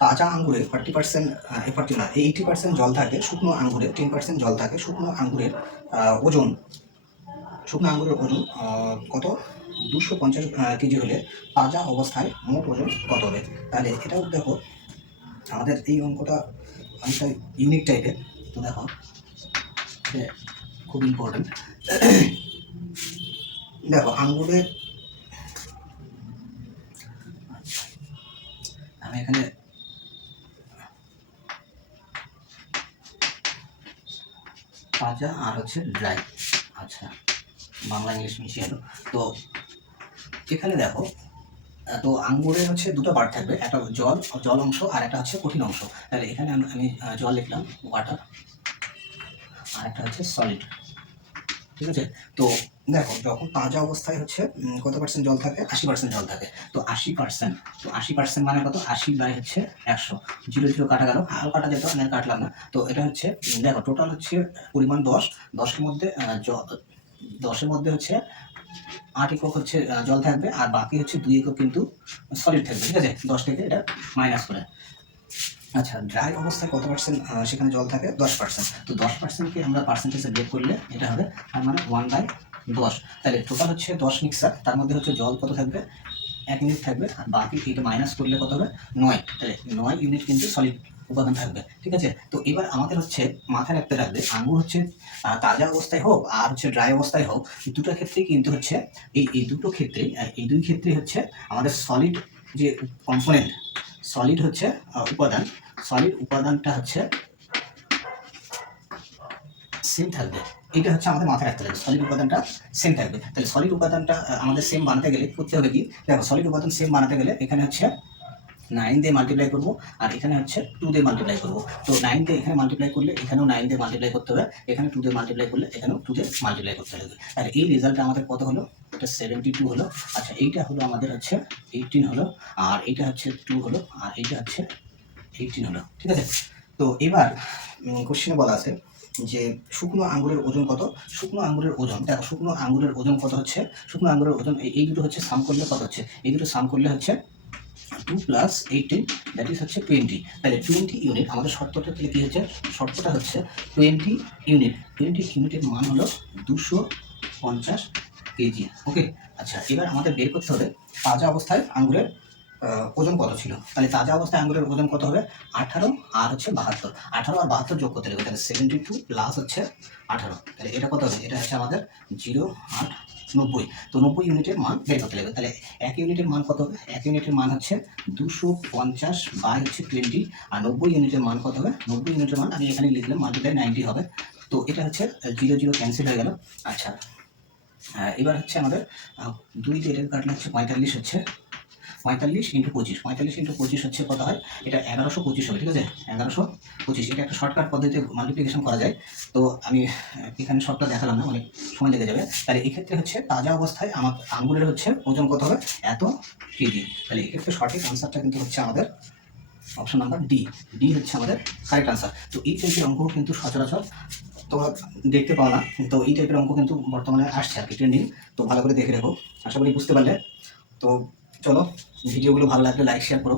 তাজা আঙ্গুরে 40% 40 না 80% জল থাকে, শুকনো আঙ্গুরে 10% জল থাকে। শুকনো আঙ্গুরের ওজন, শুকনো আঙ্গুরের ওজন কত? 250 কেজি হলে তাজা অবস্থায় মোট ওজন কত হবে? তাহলে এটাও দেখো, আমাদের এই অঙ্কটা অনেকটা ইউনিক টাইপের। তো দেখো, এটা খুব ইম্পর্টেন্ট। দেখো আঙ্গুরের, আমি এখানে তাজা আর হচ্ছে ড্রাই, আচ্ছা বাংলা ইংলিশ মিশিয়ে হলো। তো এখানে দেখো, তো আঙ্গুরের হচ্ছে দুটো পার্ট থাকবে, একটা জল জল অংশ আর একটা হচ্ছে কঠিন অংশ। তাহলে এখানে আমি জল লিখলাম ওয়াটার, আর একটা হচ্ছে সলিড, ঠিক আছে। তো দেখো, যখন তাজা অবস্থায় হচ্ছে কত পার্সেন্ট জল থাকে? 80% জল থাকে। তো 80%, তো 80% মানে কত? 80 বাই হচ্ছে 100, 0 0 কাটা গেল, আরও কাটা যেত, আমি আর কাটলাম না। তো এটা হচ্ছে দেখো টোটাল হচ্ছে পরিমাণ 10, 10-এর মধ্যে 10-এর মধ্যে হচ্ছে 8 একক হচ্ছে জল থাকবে, আর বাকি হচ্ছে 2 একক কিন্তু সলিড থাকবে, ঠিক আছে। 10 থেকে এটা মাইনাস করে। আচ্ছা, ড্রাই অবস্থায় কত পার্সেন্ট সেখানে জল থাকে? 10%। তো 10%কে আমরা পার্সেন্টেজে বের করলে এটা হবে, তার মানে 1/10। তাহলে টোটাল হচ্ছে 10 মিক্সার, তার মধ্যে হচ্ছে জল কত থাকবে? 1 ইউনিট থাকবে, আর বাকি এটা মাইনাস করলে কত হবে? 9। তাহলে 9 ইউনিট কিন্তু সলিড উপাদান থাকবে, ঠিক আছে। তো এবার আমাদের হচ্ছে মাথায় রাখতে লাগবে, আঙ্গুর হচ্ছে তাজা অবস্থায় হোক আর হচ্ছে ড্রাই অবস্থায় হোক, দুটো ক্ষেত্রেই কিন্তু হচ্ছে এই দুটো ক্ষেত্রে, এই দুই ক্ষেত্রে হচ্ছে আমাদের সলিড যে কম্পোনেন্ট, সলিড হচ্ছে উপাদান, সলিড উপাদানটা হচ্ছে সেম থাকবে। এটা হচ্ছে আমাদের মাথায় রাখতে হবে, সলিড উপাদানটা সেম থাকবে। তাহলে সলিড উপাদানটা আমাদের সেম বানাতে গেলে করতে হবে কি? দেখো, সলিড উপাদান সেম বানাতে গেলে এখানে হচ্ছে 9 দিয়ে মাল্টিপ্লাই করবো, আর এখানে হচ্ছে 2 দিয়ে মাল্টিপ্লাই করবো। তো 9 দিয়ে এখানে মাল্টিপ্লাই করলে এখানেও 9 দিয়ে মাল্টিপ্লাই করতে হবে, এখানে 2 দিয়ে মাল্টিপ্লাই করলে এখানেও 2 দিয়ে মাল্টিপ্লাই করতে হবে। তাহলে এই রেজাল্টটা আমাদের কত হলো? এটা 72 হলো। আচ্ছা, এইটা হলো আমাদের হচ্ছে 18 হলো, আর এইটা হচ্ছে 2 হলো, আর এইটা হচ্ছে 18 হলো, ঠিক আছে। তো এবার কোশ্চেনে বলা আছে যে শুকনো আঙ্গুরের ওজন কত? শুকনো আঙ্গুরের ওজন, দেখো শুকনো আঙ্গুরের ওজন কত হচ্ছে? শুকনো আঙ্গুরের ওজন এই দুটো হচ্ছে সাম করলে কত হচ্ছে? এই দুটো সাম করলে হচ্ছে 2 + 18, দ্যাট ইজ হচ্ছে 20। তাহলে 20 ইউনিট আমাদের শর্তটা, তাহলে কি হচ্ছে? শর্তটা হচ্ছে 20 ইউনিট। 20 ইউনিটের মান হলো 250 কেজি, ওকে। আচ্ছা, এবার আমাদের বের করতে হবে তাজা অবস্থায় আঙ্গুরের ওজন কত ছিল। তাহলে তাজা অবস্থায় আঙ্গুরের ওজন কত হবে? 18 আর হচ্ছে 72, 18 আর 72 যোগ করতে হবে, তাহলে 72 প্লাস হচ্ছে 18, তাহলে এটা কত হবে? এটা হচ্ছে আমাদের 0.8 90। তো 90 ইউনিটের মান বের করতে লাগবে। তাহলে 1 ইউনিটের মান কত হবে? 1 ইউনিটের মান হচ্ছে 250 বাই হচ্ছে 20, আর 90 ইউনিটের মান কত হবে? 90 ইউনিটের মান আমি এখানে লিখলাম মাল্টিপ্লাই 90 হবে। তো এটা হচ্ছে 0 0 ক্যান্সেল হয়ে গেল। আচ্ছা, এবার হচ্ছে আমাদের 2 দিয়ে এটা কাটলে হচ্ছে 45 হচ্ছে, 45 × 25, 45 × 25 হচ্ছে কত হয়? এটা 1125 হবে, ঠিক আছে। 1125, এটা একটা শর্টকাট পদ্ধতিতে মাল্টিপ্লিকেশন করা যায়। তো আমি এখানে সবটা দেখালাম না, অনেক সময় লেগে যাবে। তাহলে এক্ষেত্রে হচ্ছে তাজা অবস্থায় আমার আঙ্গুরের হচ্ছে ওজন কত হবে? এত কেজি। তাহলে এক্ষেত্রে সঠিক আনসারটা কিন্তু হচ্ছে আমাদের অপশন নাম্বার ডি। ডি হচ্ছে আমাদের কারেক্ট আনসার। তো এই টাইপের অঙ্ক কিন্তু সচরাচর তোমরা দেখতে পাও না, তো এই টাইপের অঙ্ক কিন্তু বর্তমানে আসছে আর কি, ট্রেন্ডিং। তো ভালো করে দেখে রেখো, আশা করি বুঝতে পারলে। তো চলো, ভিডিওগুলো ভালো লাগলে লাইক শেয়ার করো।